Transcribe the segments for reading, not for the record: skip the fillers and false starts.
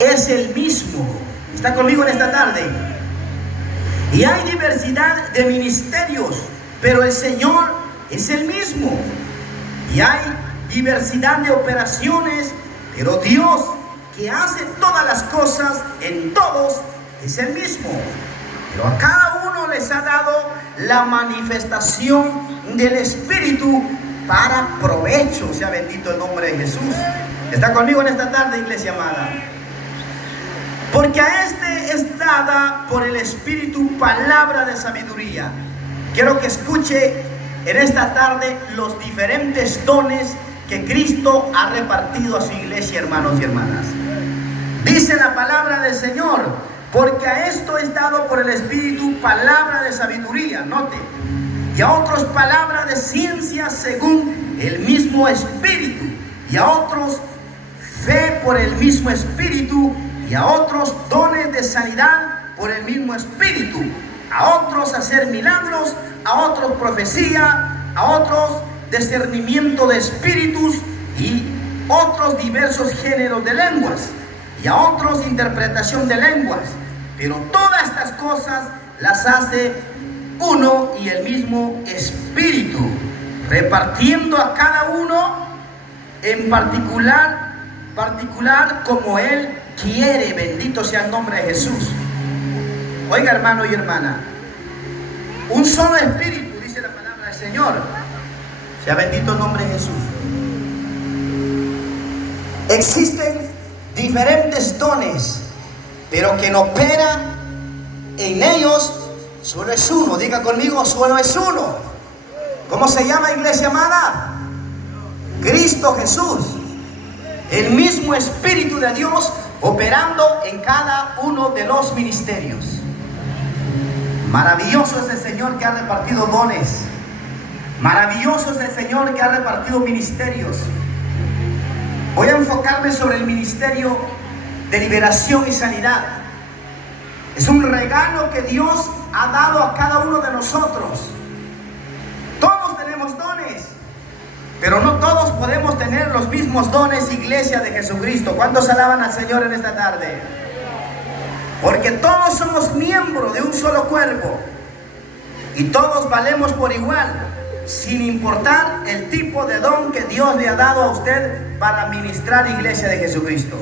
es el mismo. ¿Está conmigo en esta tarde? Y hay diversidad de ministerios, pero el Señor es el mismo. Y hay diversidad de operaciones, pero Dios, que hace todas las cosas en todos, es el mismo. Pero a cada uno les ha dado la manifestación del Espíritu para provecho. Sea bendito el nombre de Jesús. ¿Está conmigo en esta tarde, iglesia amada? Porque a este es dada por el Espíritu palabra de sabiduría. Quiero que escuche en esta tarde los diferentes dones que Cristo ha repartido a su iglesia, hermanos y hermanas. Dice la palabra del Señor: porque a esto es dado por el Espíritu palabra de sabiduría, note, y a otros palabra de ciencia según el mismo Espíritu, y a otros fe por el mismo Espíritu, y a otros dones de sanidad por el mismo Espíritu, a otros hacer milagros, a otros profecía, a otros discernimiento de espíritus, y otros diversos géneros de lenguas, y a otros interpretación de lenguas. Pero todas estas cosas las hace uno y el mismo Espíritu, repartiendo a cada uno en particular como Él quiere. Bendito sea el nombre de Jesús. Oiga, hermano y hermana, un solo Espíritu, dice la palabra del Señor. Sea bendito el nombre de Jesús. Existen diferentes dones, pero quien opera en ellos solo es uno. Diga conmigo, solo es uno. ¿Cómo se llama, iglesia amada? Cristo Jesús. El mismo Espíritu de Dios operando en cada uno de los ministerios. Maravilloso es el Señor que ha repartido dones. Maravilloso es el Señor que ha repartido ministerios. Voy a enfocarme sobre el ministerio de liberación y sanidad. Es un regalo que Dios ha dado a cada uno de nosotros. Todos tenemos dones, pero no todos podemos tener los mismos dones, iglesia de Jesucristo. ¿Cuántos alaban al Señor en esta tarde? Porque todos somos miembros de un solo cuerpo y todos valemos por igual, sin importar el tipo de don que Dios le ha dado a usted para ministrar, iglesia de Jesucristo.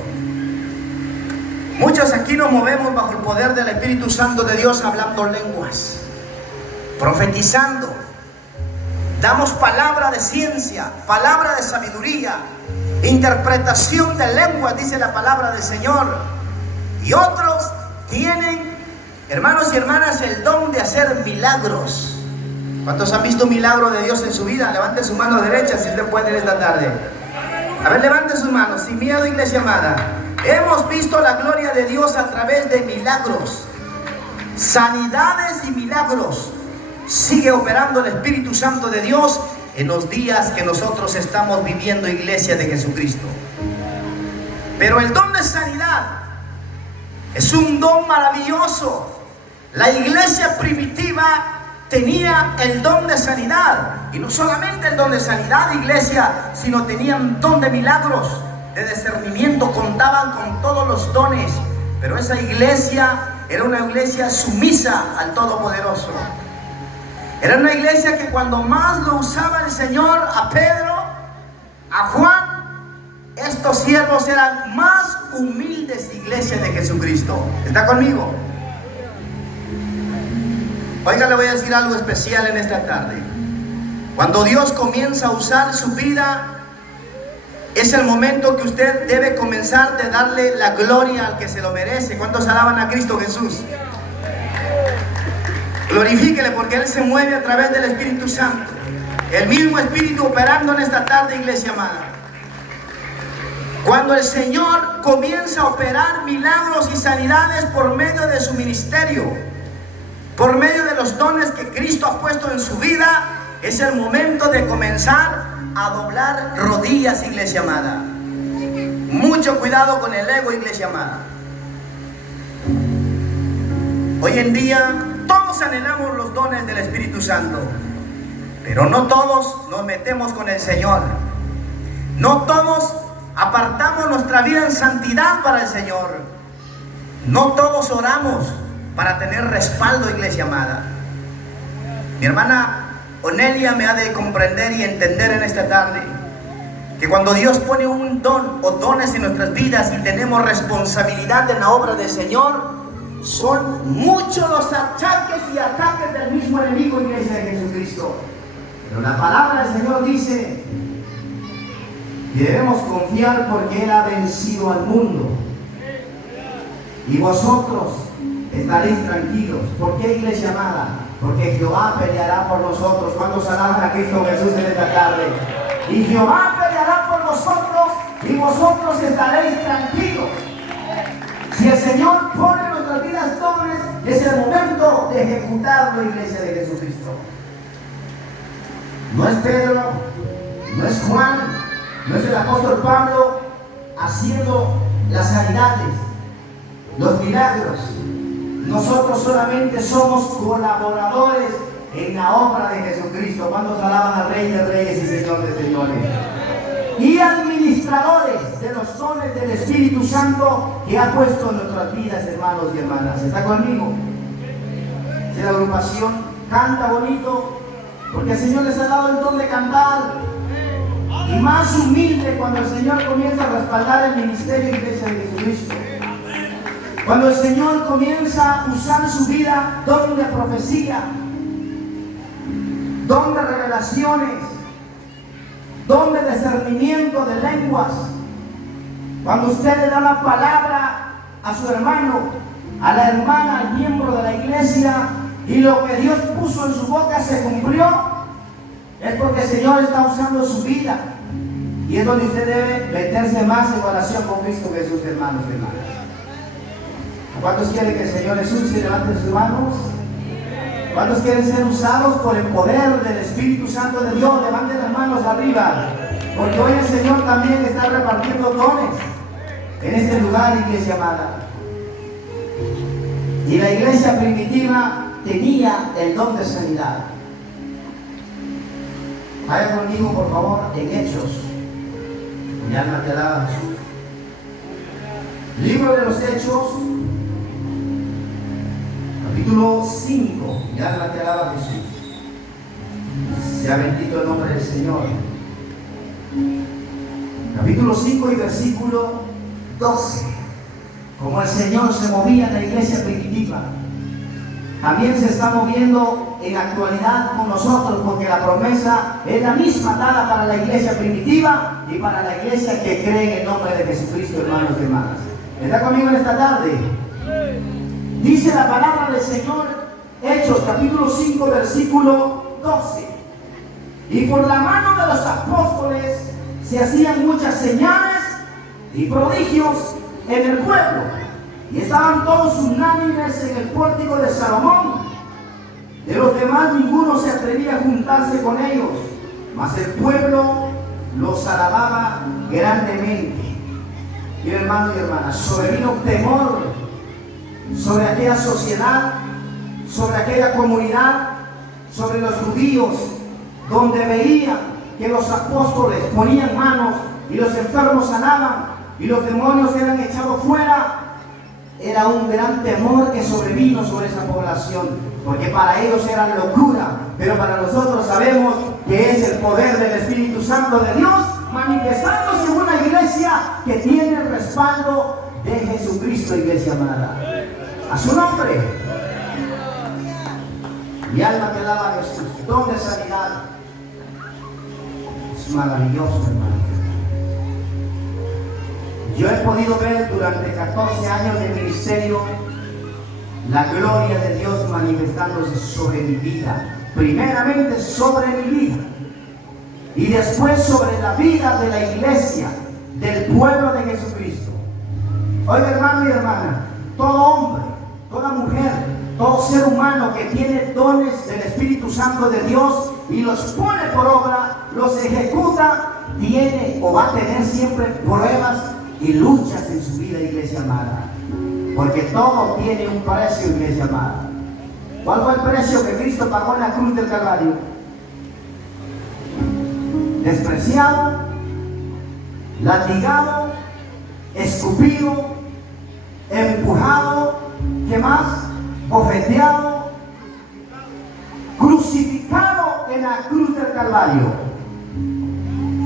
Muchos aquí nos movemos bajo el poder del Espíritu Santo de Dios, hablando lenguas, profetizando. Damos palabra de ciencia, palabra de sabiduría, interpretación de lenguas, dice la palabra del Señor. Y otros tienen, hermanos y hermanas, el don de hacer milagros. ¿Cuántos han visto un milagro de Dios en su vida? Levante su mano derecha si usted puede en esta tarde. A ver, levante sus manos, sin miedo, iglesia amada. Hemos visto la gloria de Dios a través de milagros, sanidades y milagros. Sigue operando el Espíritu Santo de Dios en los días que nosotros estamos viviendo, iglesia de Jesucristo. Pero el don de sanidad es un don maravilloso. La iglesia primitiva tenía el don de sanidad, y no solamente el don de sanidad, iglesia, sino tenían don de milagros, de discernimiento, contaban con todos los dones. Pero esa iglesia era una iglesia sumisa al Todopoderoso. Era una iglesia que cuando más lo usaba el Señor a Pedro, a Juan, estos siervos eran más humildes, iglesia de Jesucristo. ¿Está conmigo? Oiga, le voy a decir algo especial en esta tarde. Cuando Dios comienza a usar su vida, es el momento que usted debe comenzar de darle la gloria al que se lo merece. ¿Cuántos alaban a Cristo Jesús? Glorifíquele, porque Él se mueve a través del Espíritu Santo. El mismo Espíritu operando en esta tarde, iglesia amada. Cuando el Señor comienza a operar milagros y sanidades por medio de su ministerio, por medio de los dones que Cristo ha puesto en su vida, es el momento de comenzar a doblar rodillas, iglesia amada. Mucho cuidado con el ego, iglesia amada. Hoy en día todos anhelamos los dones del Espíritu Santo, pero no todos nos metemos con el Señor. No todos apartamos nuestra vida en santidad para el Señor. No todos oramos para tener respaldo, iglesia amada. Mi hermana Onelia me ha de comprender y entender en esta tarde que cuando Dios pone un don o dones en nuestras vidas y tenemos responsabilidad en la obra del Señor, son muchos los ataques y ataques del mismo enemigo, iglesia de Jesucristo. Pero la palabra del Señor dice que debemos confiar porque Él ha vencido al mundo. Y vosotros estaréis tranquilos. ¿Por qué, iglesia amada? Porque Jehová peleará por nosotros. ¿Cuántos alaban a Cristo Jesús en esta tarde? Y Jehová peleará por nosotros y vosotros estaréis tranquilos. Si el Señor pone en nuestras vidas dones, es el momento de ejecutarlo, iglesia de Jesucristo. No es Pedro, no es Juan, no es el apóstol Pablo haciendo las sanidades, los milagros. Nosotros solamente somos colaboradores en la obra de Jesucristo. ¿Cuántos alaban al Rey de Reyes y Señor de Señores? Y administradores de los dones del Espíritu Santo que ha puesto en nuestras vidas, hermanos y hermanas. ¿Está conmigo? Si la agrupación canta bonito, porque el Señor les ha dado el don de cantar. Y más humilde cuando el Señor comienza a respaldar el ministerio de Iglesia de Jesucristo. Cuando el Señor comienza a usar su vida, don de profecía, don de revelaciones, don de discernimiento de lenguas. Cuando usted le da la palabra a su hermano, a la hermana, al miembro de la iglesia, y lo que Dios puso en su boca se cumplió, es porque el Señor está usando su vida. Y es donde usted debe meterse más en oración con Cristo Jesús, hermanos y hermanas. ¿Cuántos quieren que el Señor les use? Levanten sus manos. ¿Cuántos quieren ser usados por el poder del Espíritu Santo de Dios? Levanten las manos arriba, porque hoy el Señor también está repartiendo dones en este lugar, iglesia amada. Y la iglesia primitiva tenía el don de sanidad. Vaya conmigo, por favor, en Hechos. Mi alma te alaba, Jesús. Libro de los Hechos, capítulo 5. Mi alma te alaba, Jesús. Sea bendito el nombre del Señor. Capítulo 5 y versículo 12. Como el Señor se movía en la iglesia primitiva, también se está moviendo en la actualidad con nosotros, porque la promesa es la misma dada para la iglesia primitiva y para la iglesia que cree en el nombre de Jesucristo, hermanos y hermanas. ¿Está conmigo en esta tarde? Dice la palabra del Señor, Hechos capítulo 5 versículo 12. Y por la mano de los apóstoles se hacían muchas señales y prodigios en el pueblo, y estaban todos unánimes en el pórtico de Salomón. De los demás ninguno se atrevía a juntarse con ellos, mas el pueblo los alababa grandemente. Y hermanos y hermanas, sobrevino temor sobre aquella sociedad, sobre aquella comunidad, sobre los judíos, donde veían que los apóstoles ponían manos y los enfermos sanaban y los demonios eran echados fuera. Era un gran temor que sobrevino sobre esa población, porque para ellos era locura, pero para nosotros sabemos que es el poder del Espíritu Santo de Dios manifestándose en una iglesia que tiene el respaldo de Jesucristo, iglesia amada. A su nombre. Mi alma te alaba, Jesús. Don de sanidad. Es maravilloso, hermano. Yo he podido ver durante 14 años de ministerio la gloria de Dios manifestándose sobre mi vida. Primeramente sobre mi vida y después sobre la vida de la iglesia, del pueblo de Jesucristo. Oiga, hermano y hermana, todo hombre, toda mujer, todo ser humano que tiene dones del Espíritu Santo de Dios y los pone por obra, los ejecuta, tiene o va a tener siempre pruebas y luchas en su vida, iglesia amada. Porque todo tiene un precio, iglesia amada. ¿Cuál fue el precio que Cristo pagó en la cruz del Calvario? Despreciado, latigado, escupido, empujado, ¿qué más? Bofeteado, crucificado en la cruz del Calvario.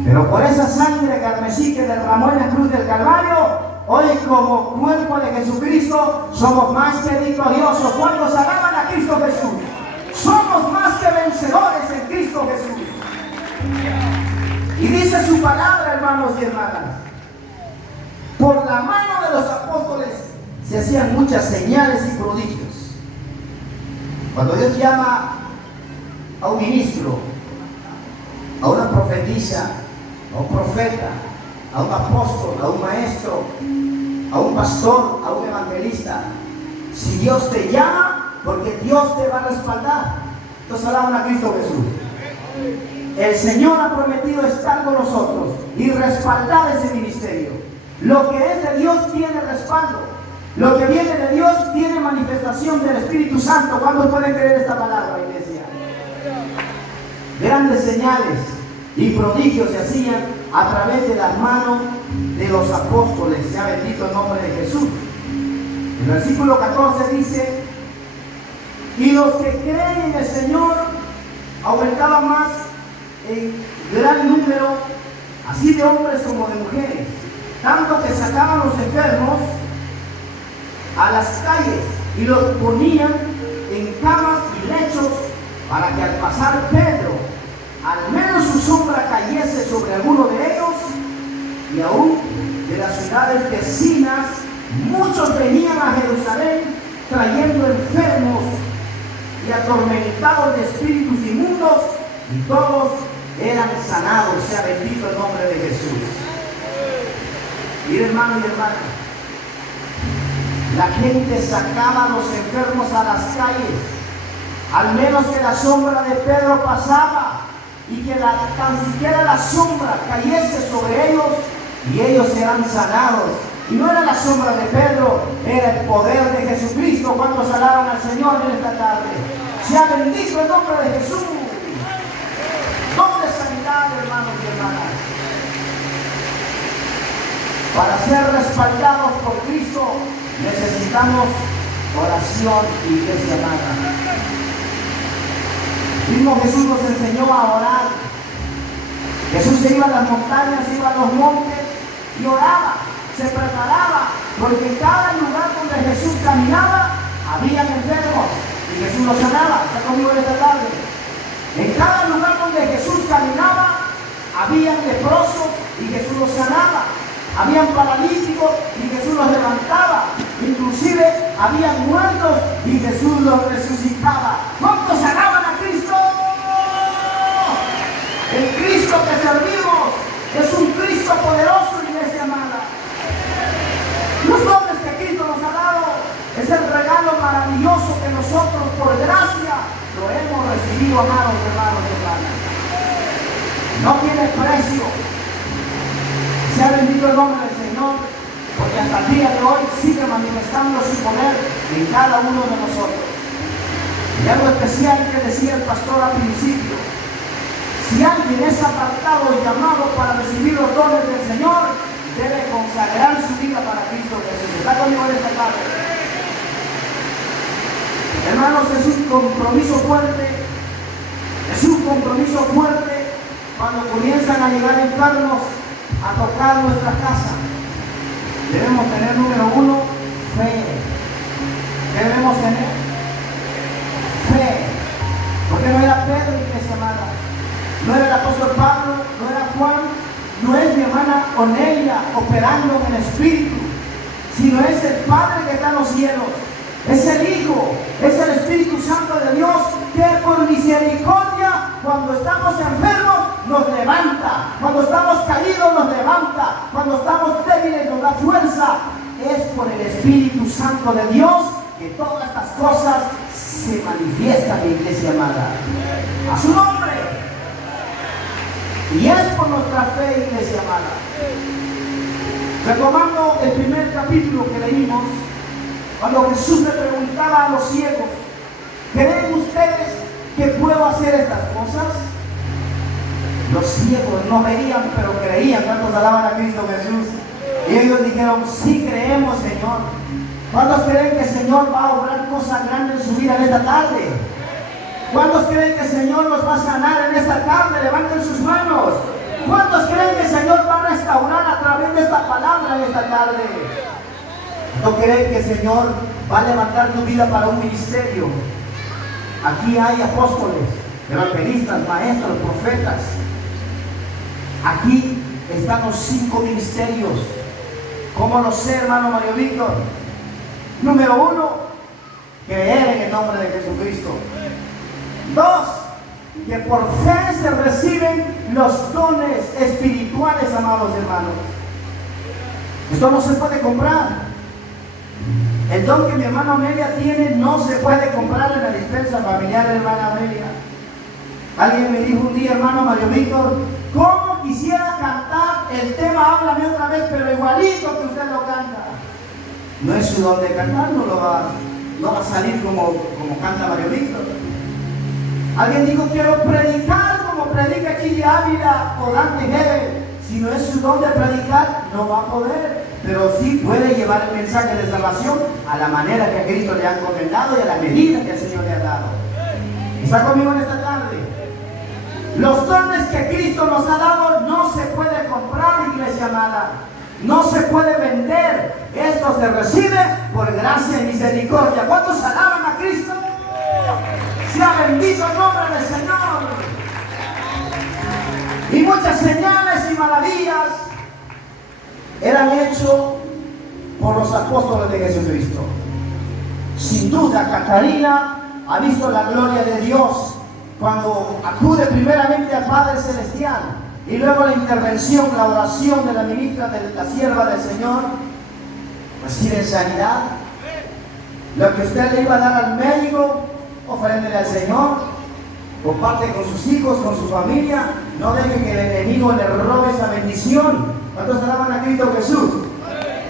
Pero por esa sangre carmesí que derramó en la cruz del Calvario, hoy como cuerpo de Jesucristo somos más que victoriosos. ¿Cuántos alaban a Cristo Jesús? Somos más que vencedores en Cristo Jesús. Y dice su palabra, hermanos y hermanas, por la mano de los apóstoles se hacían muchas señales y prodigios. Cuando Dios llama a un ministro, a una profetisa, a un profeta, a un apóstol, a un maestro, a un pastor, a un evangelista, si Dios te llama, porque Dios te va a respaldar. Entonces alaban a Cristo Jesús. El Señor ha prometido estar con nosotros y respaldar ese ministerio. Lo que es de Dios tiene respaldo. Lo que viene de Dios tiene manifestación del Espíritu Santo. ¿Cuántos pueden creer esta palabra, iglesia? Grandes señales y prodigios se hacían a través de las manos de los apóstoles. Sea bendito el nombre de Jesús. El versículo 14 dice: y los que creen en el Señor aumentaban más en gran número, así de hombres como de mujeres, tanto que sacaban los enfermos a las calles y los ponían en camas y lechos, para que al pasar Pedro, al menos su sombra cayese sobre alguno de ellos. Y aún de las ciudades vecinas muchos venían a Jerusalén trayendo enfermos y atormentados de espíritus inmundos, y todos eran sanados. Sea bendito el nombre de Jesús. Mire, hermano y hermana, la gente sacaba a los enfermos a las calles, al menos que la sombra de Pedro pasaba y que tan siquiera la sombra cayese sobre ellos, y ellos eran sanados. Y no era la sombra de Pedro, era el poder de Jesucristo. Cuando alaban al Señor en esta tarde, sea bendito el nombre de Jesús. Don de sanidad, hermanos y hermanas. Para ser respaldados por Cristo necesitamos oración, iglesia amada. Mismo Jesús nos enseñó a orar. Jesús se iba a las montañas, iba a los montes y oraba, se preparaba, porque en cada lugar donde Jesús caminaba había enfermos y Jesús los sanaba. ¿Está conmigo en esta tarde? En cada lugar donde Jesús caminaba había leprosos y Jesús los sanaba. Habían paralíticos y Jesús los levantaba. Inclusive habían muertos y Jesús los resucitaba. ¿Cuántos alaban a Cristo? El Cristo que servimos es un Cristo poderoso, iglesia amada. Los dones que Cristo nos ha dado es el regalo maravilloso que nosotros por gracia lo hemos recibido, amados hermanos y hermanas. No tiene precio. Sea bendito el nombre del Señor, porque hasta el día de hoy sigue manifestando su poder en cada uno de nosotros. Y algo especial que decía el pastor al principio: si alguien es apartado y llamado para recibir los dones del Señor, debe consagrar su vida para Cristo Jesús. ¿Está conmigo en esta tarde? Hermanos, es un compromiso fuerte. Es un compromiso fuerte cuando comienzan a llegar enfermos a tocar nuestra casa. Debemos tener, número uno, fe. ¿Qué debemos tener? Fe. Porque no era Pedro, iglesia amada, no era el apóstol Pablo, no era Juan, no es mi hermana Onelia operando en el Espíritu, sino es el Padre que está en los cielos, es el Hijo, es el Espíritu Santo de Dios, que por misericordia, cuando estamos enfermos, nos levanta, cuando estamos caídos nos levanta, cuando estamos débiles nos da fuerza. Es por el Espíritu Santo de Dios que todas estas cosas se manifiestan, iglesia amada, a su nombre. Y es por nuestra fe, iglesia amada. Retomando el primer capítulo que leímos, cuando Jesús le preguntaba a los ciegos: ¿creen ustedes que puedo hacer estas cosas? Los ciegos no veían, pero creían. ¿Cuántos alaban a Cristo Jesús? Y ellos dijeron, sí creemos, Señor. ¿Cuántos creen que el Señor va a obrar cosas grandes en su vida en esta tarde? ¿Cuántos creen que el Señor nos va a sanar en esta tarde? Levanten sus manos. ¿Cuántos creen que el Señor va a restaurar a través de esta palabra en esta tarde? ¿No creen que el Señor va a levantar tu vida para un ministerio? Aquí hay apóstoles, evangelistas, maestros, profetas. Aquí están los 5 ministerios. ¿Cómo lo sé, hermano Mario Víctor? Número 1, creer en el nombre de Jesucristo. 2, que por fe se reciben los dones espirituales, amados hermanos. Esto no se puede comprar. El don que mi hermana Amelia tiene no se puede comprar en la dispensa familiar de hermana Amelia. Alguien me dijo un día, hermano Mario Víctor, ¿cómo quisiera cantar el tema Háblame otra vez, pero igualito que usted lo canta? No es su don de cantar, no va a salir como canta Mario Víctor. Alguien dijo, quiero predicar como predica Chile Ávila o Dante Gebel. Si no es su don de predicar, no va a poder. Pero sí puede llevar el mensaje de salvación a la manera que a Cristo le han encomendado y a la medida que el Señor le ha dado. ¿Está conmigo en esta tarde? Los dones que Cristo nos ha dado no se puede comprar, iglesia amada. No se puede vender. Esto se recibe por gracia y misericordia. ¿Cuántos alaban a Cristo? Sea bendito el nombre del Señor. Y muchas señales y maravillas eran hechos por los apóstoles de Jesucristo. Sin duda, Catarina ha visto la gloria de Dios cuando acude primeramente al Padre Celestial y luego la intervención, la oración de la ministra, de la sierva del Señor, recibe sanidad. Lo que usted le iba a dar al médico, ofréndele al Señor. Comparte con sus hijos, con su familia. No deje que el enemigo le robe esa bendición. ¿Cuántos alaban a Cristo Jesús?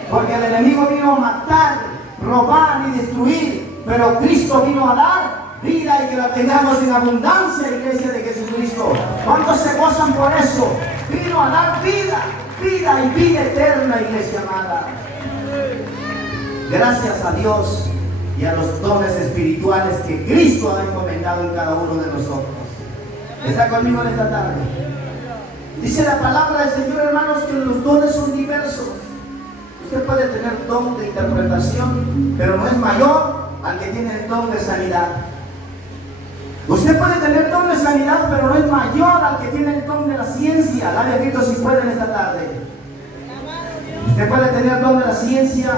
Porque el enemigo vino a matar, robar y destruir, pero Cristo vino a dar vida y que la tengamos en abundancia, iglesia de Jesucristo. ¿Cuántos se gozan por eso? Vino a dar vida, vida y vida eterna, iglesia amada. Gracias a Dios y a los dones espirituales que Cristo ha encomendado en cada uno de nosotros. ¿Está conmigo en esta tarde? Dice la palabra del Señor, hermanos, que los dones son diversos. Usted puede tener don de interpretación, pero no es mayor al que tiene el don de sanidad. Usted puede tener don de sanidad, pero no es mayor al que tiene el don de la ciencia. Dale a Cristo si puede en esta tarde. Usted puede tener don de la ciencia,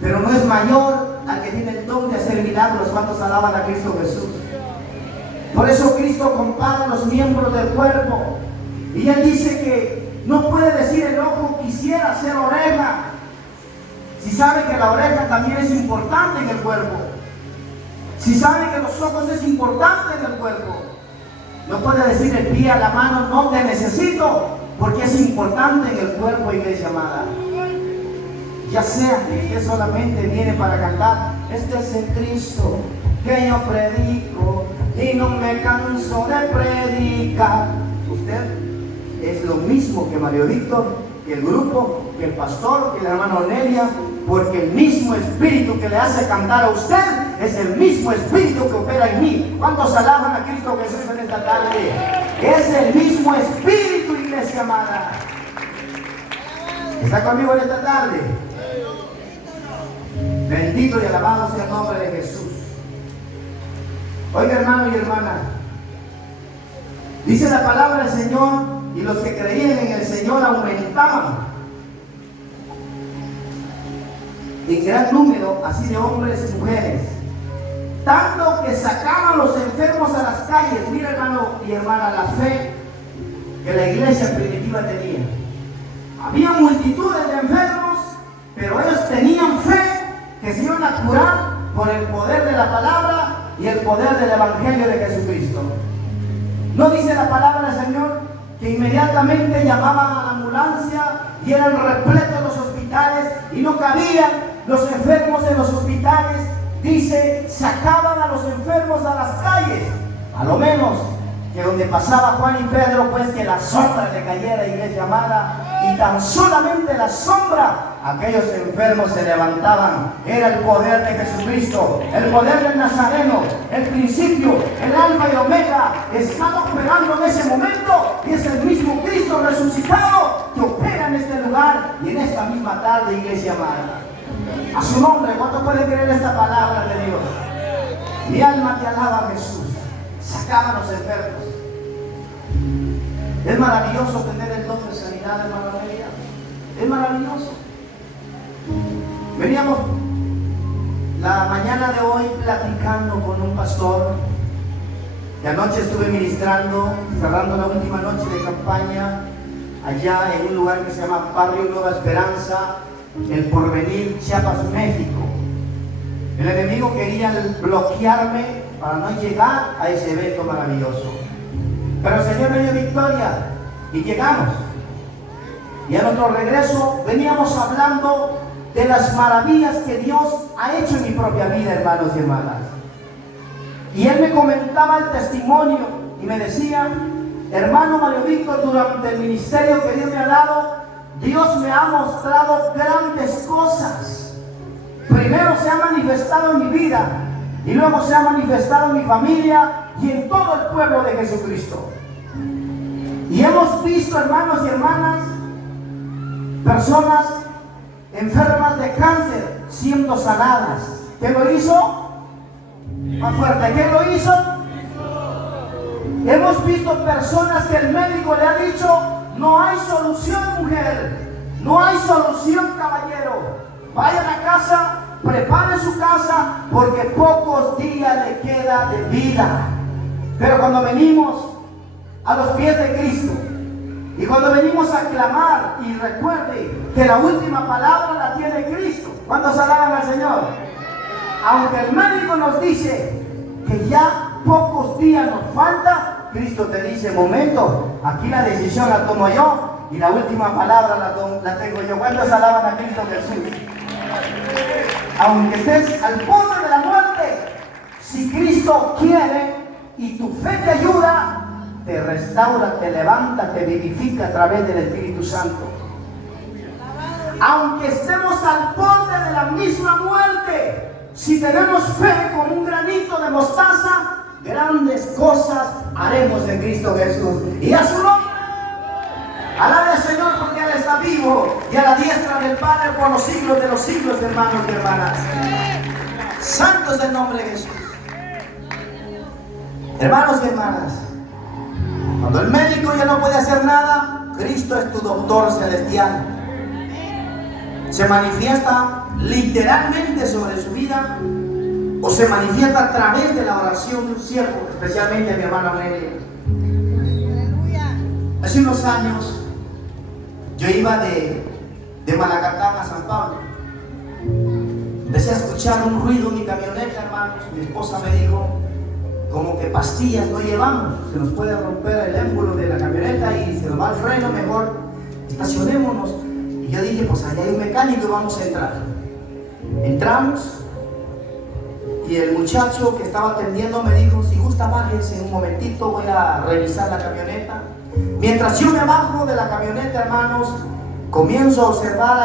pero no es mayor al que tiene el don de hacer milagros. ¿Cuántos alaban a Cristo Jesús? Por eso Cristo compara los miembros del cuerpo. Y Él dice que no puede decir el ojo quisiera ser oreja, si sabe que la oreja también es importante en el cuerpo. Si sabe que los ojos es importante en el cuerpo. No puede decir el pie a la mano, no te necesito, porque es importante en el cuerpo, iglesia amada. Ya sea que usted solamente viene para cantar, este es el Cristo que yo predico y no me canso de predicar. Usted es lo mismo que Mario Víctor, que el grupo, que el pastor, que la hermana Onelia, porque el mismo espíritu que le hace cantar a usted es el mismo espíritu que opera en mí. ¿Cuántos alaban a Cristo Jesús en esta tarde? Es el mismo espíritu, iglesia amada. ¿Está conmigo en esta tarde? Bendito y alabado sea el nombre de Jesús. Oiga, hermano y hermana, dice la palabra del Señor, y los que creían en el Señor aumentaban en gran número, así de hombres y mujeres, tanto que sacaban los enfermos a las calles. Mira, hermano y hermana, la fe que la iglesia primitiva tenía. Había multitudes de enfermos, pero ellos tenían fe que se iban a curar por el poder de la palabra y el poder del evangelio de Jesucristo. ¿No dice la palabra del Señor que inmediatamente llamaban a la ambulancia y eran repletos los hospitales y no cabían los enfermos en los hospitales? Dice, sacaban a los enfermos a las calles, a lo menos que donde pasaba Juan y Pedro, pues que la sombra le cayera, iglesia amada, y tan solamente la sombra, aquellos enfermos se levantaban. Era el poder de Jesucristo, el poder del Nazareno, el principio, el alfa y omega, estaba operando en ese momento, y es el mismo Cristo resucitado que opera en este lugar y en esta misma tarde, iglesia amada. A su nombre, ¿cuánto puede creer esta palabra de Dios? Mi alma te alaba, Jesús. Sacaba a los enfermos. Es maravilloso tener el don de sanidad, hermano María. Es maravilloso. Veníamos la mañana de hoy platicando con un pastor. Y anoche estuve ministrando, cerrando la última noche de campaña, allá en un lugar que se llama Barrio Nueva Esperanza, El Porvenir, Chiapas, México. El enemigo quería bloquearme para no llegar a ese evento maravilloso. Pero el Señor me dio victoria y llegamos. Y a nuestro regreso veníamos hablando de las maravillas que Dios ha hecho en mi propia vida, hermanos y hermanas. Y él me comentaba el testimonio y me decía: hermano Mario Víctor, durante el ministerio que Dios me ha dado, Dios me ha mostrado grandes cosas. Primero se ha manifestado en mi vida y luego se ha manifestado en mi familia y en todo el pueblo de Jesucristo. Y hemos visto, hermanos y hermanas, personas enfermas de cáncer siendo sanadas. ¿Quién lo hizo? Más fuerte. ¿Quién lo hizo? Hemos visto personas que el médico le ha dicho: no hay solución, mujer, no hay solución, caballero. Vayan a casa, preparen su casa, porque pocos días le queda de vida. Pero cuando venimos a los pies de Cristo y cuando venimos a clamar, y recuerde que la última palabra la tiene Cristo. ¿Cuántos alaban al Señor? Aunque el médico nos dice que ya pocos días nos falta, Cristo te dice: momento, aquí la decisión la tomo yo y la última palabra la tengo yo. ¿Cuántos alaban a Cristo Jesús? Aunque estés al borde de la muerte, si Cristo quiere y tu fe te ayuda, te restaura, te levanta, te vivifica a través del Espíritu Santo. Aunque estemos al borde de la misma muerte, si tenemos fe como un granito de mostaza, grandes cosas haremos en Cristo Jesús. Y a su nombre, alabe al Señor, porque Él está vivo y a la diestra del Padre por los siglos de los siglos, hermanos y hermanas. Santo es el nombre de Jesús. Hermanos y hermanas, cuando el médico ya no puede hacer nada, Cristo es tu doctor celestial. Se manifiesta literalmente sobre su vida, o se manifiesta a través de la oración de un siervo, especialmente mi hermana Aurelia. Hace unos años yo iba de Malacatán a San Pablo. Empecé a escuchar un ruido en mi camioneta, hermanos. Mi esposa me dijo: como que pastillas no llevamos, se nos puede romper el émbolo de la camioneta y se nos va el freno, mejor estacionémonos. Y yo dije: pues allá hay un mecánico y vamos a entrar. Entramos y el muchacho que estaba atendiendo me dijo: si gusta, bájense un momentito, voy a revisar la camioneta. Mientras yo me bajo de la camioneta, hermanos, comienzo a observar